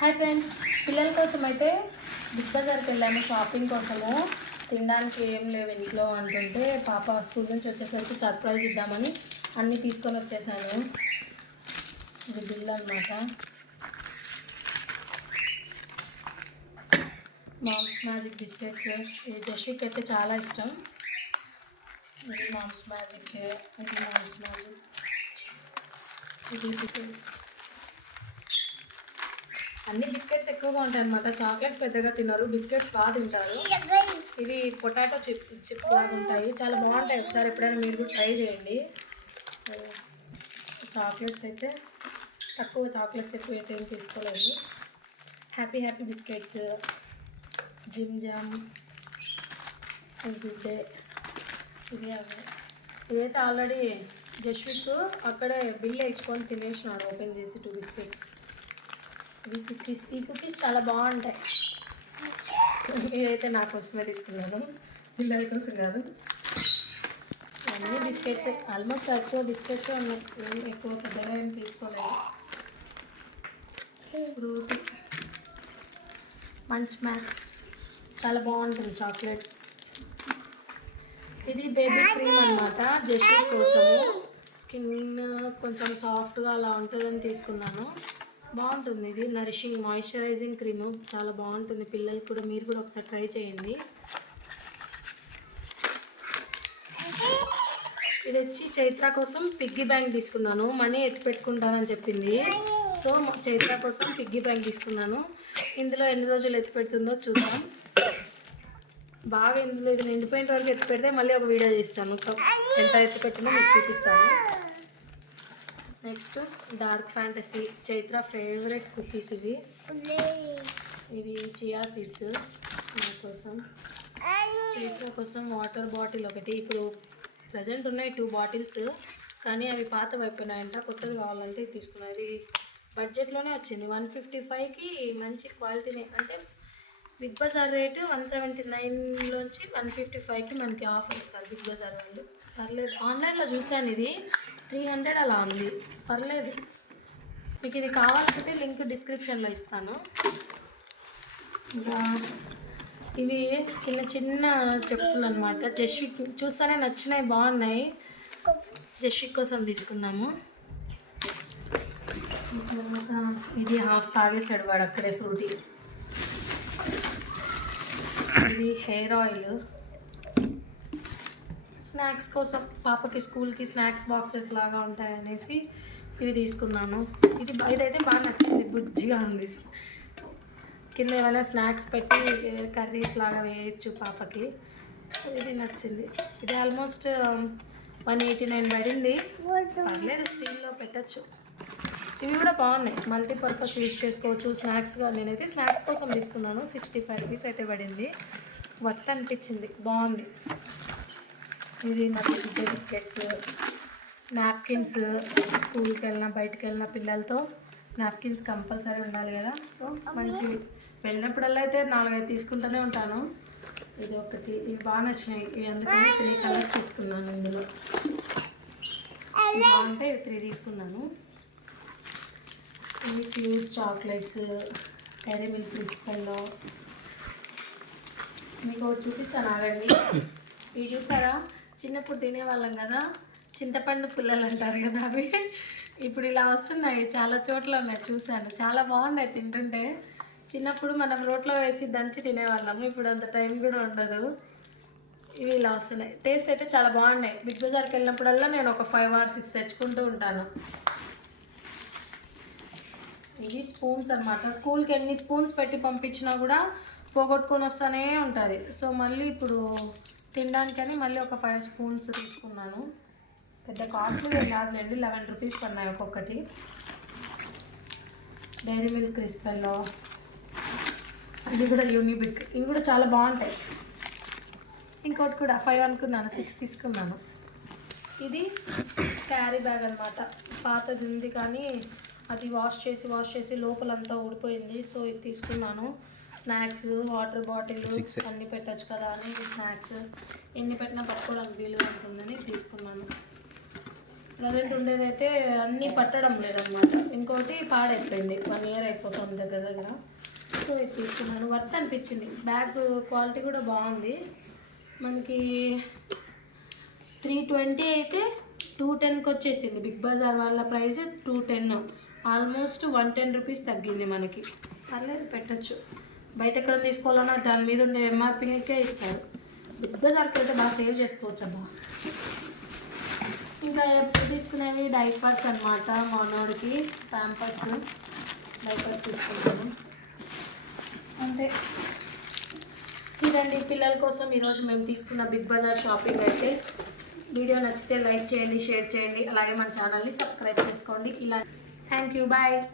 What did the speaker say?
Hi friends పిల్లల కోసం అయితే బిగ్ బజార్కి వెళ్ళాము షాపింగ్ కోసము. తినడానికి ఏం లేవు ఇంట్లో అంటుంటే పాప స్కూల్ నుంచి వచ్చేసరికి సర్ప్రైజ్ ఇద్దామని అన్నీ తీసుకొని వచ్చేసాను. ఇది బిల్ అనమాట మామ్స్ మ్యాజిక్ బిస్కెట్స్ ఇది జస్విక్ అయితే చాలా ఇష్టం. ఇది మామ్స్ మ్యాజిక్ ఇది మామ్స్ మ్యాజిక్ ఇది బిస్కెట్స్ అన్ని బిస్కెట్స్ ఎక్కువగా ఉంటాయి అనమాట చాక్లెట్స్ పెద్దగా తినరు బిస్కెట్స్ బాగా తింటారు. ఇవి పొటాటో చిప్ చిప్స్ లాగా ఉంటాయి. చాలా బాగుంటాయి ఒకసారి ఎప్పుడైనా మీరు కూడా ట్రై చేయండి. చాక్లెట్స్ అయితే తక్కువ చాక్లెట్స్ ఎక్కువ అయితే ఏం తీసుకోలేదు. Happy happy biscuits. Jim jam good day ఇవి అవి. ఇదైతే ఆల్రెడీ జస్విక్ అక్కడే బిల్ వేసుకొని తినేసినాడు ఓపెన్ చేసి టూ బిస్కెట్స్. ఈ కుకీస్ ఈ కుకీస్ చాలా బాగుంటాయి. ఇదైతే నా కోసమే తీసుకున్నాను. పిల్లల కోసం కాదు. అన్నీ బిస్కెట్స్. ఆల్మోస్ట్ ఎక్కువ బిస్కెట్స్ ఉన్నాయి. ఎక్కువ పెద్దగా ఏం తీసుకోలేదు. ఫ్రూట్. Munch max. చాలా బాగుంటుంది చాక్లెట్. ఇది బేబీ క్రీమ్ అనమాట జస్ట్ కోసము. స్కిన్ కొంచెం సాఫ్ట్గా అలా ఉంటుందని తీసుకున్నాను. బాగుంటుంది. ఇది నరిషింగ్ మాయిశ్చరైజింగ్ క్రీమ్. చాలా బాగుంటుంది. పిల్లలకి కూడా మీరు కూడా ఒకసారి ట్రై చేయండి. ఇది వచ్చి చైత్ర కోసం పిగ్గీ బ్యాంక్ తీసుకున్నాను. మనీ ఎత్తి పెట్టుకుంటానని చెప్పింది. సో చైత్ర కోసం పిగ్గీ బ్యాంక్ తీసుకున్నాను. ఇందులో ఎన్ని రోజులు ఎత్తి పెడుతుందో చూద్దాం. బాగా ఇందులో ఇది నిండిపోయిన వరకు ఎత్తి పెడితే మళ్ళీ ఒక వీడియో చేస్తాను. ఎంత ఎత్తి పెట్టినా మీకు చూపిస్తాను. Next dark fantasy Chaitra favourite cookies ఇవి. ఇవి చియా సీడ్స్ నా కోసం. చైత్ర కోసం వాటర్ బాటిల్ ఒకటి. ఇప్పుడు ప్రజెంట్ ఉన్నాయి టూ బాటిల్స్ కానీ అవి పాతవి అయిపోయినాయంట కొత్తది కావాలంటే తీసుకున్నది బడ్జెట్లోనే వచ్చింది. వన్ ఫిఫ్టీ ఫైవ్కి మంచి క్వాలిటీనే. అంటే big bazaar rate one seventy నైన్లోంచి one fifty ఫైవ్కి మనకి ఆఫర్ ఇస్తారు బిగ్ బజార్ వాళ్ళు. పర్లేదు. ఆన్లైన్లో చూశాను ఇది. త్రీ హండ్రెడ్ అలా ఉంది. పర్లేదు. మీకు ఇది కావాలంటే లింక్ డిస్క్రిప్షన్లో ఇస్తాను. ఇంకా ఇవి చిన్న చిన్న చెప్పులు అనమాట జస్విక్ చూస్తానే నచ్చినాయి బాగున్నాయి. జస్విక్ కోసం తీసుకున్నాము. తర్వాత ఇది హాఫ్ తాగేసాడు వాడు అక్కడే ఫ్రూటీ. ఇది హెయిర్ ఆయిల్. స్నాక్స్ కోసం పాపకి స్కూల్కి స్నాక్స్ బాక్సెస్ లాగా ఉంటాయనేసి ఇవి తీసుకున్నాను. ఇది ఇదైతే బాగా నచ్చింది బుజ్జిగా ఉంది. కింద ఏమైనా స్నాక్స్ పెట్టి కర్రీస్ లాగా వేయచ్చు పాపకి. ఇది నచ్చింది. ఇది ఆల్మోస్ట్ వన్ ఎయిటీ నైన్ పడింది. పర్లేదు స్టీల్లో పెట్టచ్చు. ఇవి కూడా బాగున్నాయి. మల్టీపర్పస్ యూజ్ చేసుకోవచ్చు. స్నాక్స్గా నేనైతే స్నాక్స్ కోసం తీసుకున్నాను. సిక్స్టీ ఫైవ్ రూపీస్ అయితే పడింది. వర్త్ అనిపించింది. బాగుంది. ఇది నాకు బిస్కెట్స్ నాప్కిన్స్ స్కూల్కి వెళ్ళిన బయటకు వెళ్ళిన పిల్లలతో నాప్కిన్స్ కంపల్సరీ ఉండాలి కదా. సో మంచి వెళ్ళినప్పుడల్లా అయితే నాలుగైదు తీసుకుంటూనే ఉంటాను. ఇది ఒకటి. ఇవి బాగా నచ్చినాయి. ఇవి అందుకని త్రీ కలర్స్ తీసుకున్నాను ఇందులో. ఇవి బాగుంటే త్రీ తీసుకున్నాను. ఇవి ఫ్యూజ్ చాక్లెట్స్ డైరీ మిల్క్ బిస్కెట్లో మీకు ఒకటి చూపిస్తాను ఆగండి. ఇవి చూసారా? చిన్నప్పుడు తినేవాళ్ళం కదా. చింతపండు పుల్లలు అంటారు కదా అవి. ఇప్పుడు ఇలా వస్తున్నాయి చాలా చోట్ల ఉన్నాయి చూశాను. చాలా బాగున్నాయి తింటుంటే. చిన్నప్పుడు మనం రోట్లో వేసి దంచి తినేవాళ్ళము ఇప్పుడు అంత టైం కూడా ఉండదు. ఇవి ఇలా వస్తున్నాయి. టేస్ట్ అయితే చాలా బాగున్నాయి. బిగ్ బజార్కి వెళ్ళినప్పుడల్లా నేను ఒక ఫైవ్ ఆర్ సిక్స్ తెచ్చుకుంటూ ఉంటాను. ఇవి స్పూన్స్ అనమాట స్కూల్కి ఎన్ని స్పూన్స్ పెట్టి పంపించినా కూడా పోగొట్టుకొని వస్తూనే ఉంటుంది. సో మళ్ళీ ఇప్పుడు తినడానికని మళ్ళీ ఒక ఫైవ్ స్పూన్స్ తీసుకున్నాను. పెద్ద కాస్ట్లీ ఏం కాదులేండి లెవెన్ రూపీస్ పడినాయి ఒక్కొక్కటి. Dairy milk crispello. ఇది కూడా యూనిబిక్ ఇవి కూడా చాలా బాగుంటాయి. ఇంకోటి కూడా ఫైవ్ అనుకున్నాను సిక్స్ తీసుకున్నాను. ఇది క్యారీ బ్యాగ్ అనమాట పాతది ఉంది కానీ అది వాష్ చేసి వాష్ చేసి లోపలంతా ఊడిపోయింది. సో ఇది తీసుకున్నాను. స్నాక్స్ వాటర్ బాటిల్ అన్ని పెట్టచ్చు కదా అని స్నాక్స్. ఎన్ని పెట్టినా పట్టుకోవడానికి వీలుగా ఉంటుందని తీసుకున్నాను. ప్రజెంట్ ఉండేదైతే అన్నీ పట్టడం లేదనమాట ఇంకోటి పాడైపోయింది. వన్ ఇయర్ అయిపోతుంది దగ్గర దగ్గర. సో ఇది తీసుకున్నాను. వర్త్ అనిపించింది. బ్యాగ్ క్వాలిటీ కూడా బాగుంది. మనకి త్రీ ట్వంటీ అయితే టూ టెన్కి వచ్చేసింది. బిగ్ బజార్ వాళ్ళ price two ten. Almost one ten rupees తగ్గింది మనకి. పర్లేదు పెట్టచ్చు. బయట ఎక్కడ తీసుకోవాలన్నా దాని మీద ఉండే ఎంఆర్పీకే ఇస్తారు. బిగ్ బజార్కి అయితే బాగా సేవ్ చేసుకోవచ్చు అబ్బా ఇంకా ఎప్పుడు తీసుకునేవి? డైపర్స్ అనమాట మనోడికి ప్యాంపర్స్. డైపర్స్ తీసుకుంటాను. అంతే. ఇదండి పిల్లల కోసం ఈరోజు మేము తీసుకున్న బిగ్ బజార్ షాపింగ్ అయితే. వీడియో నచ్చితే లైక్ చేయండి షేర్ చేయండి. అలాగే మన ఛానల్ని సబ్స్క్రైబ్ చేసుకోండి. ఇలా Thank you. Bye.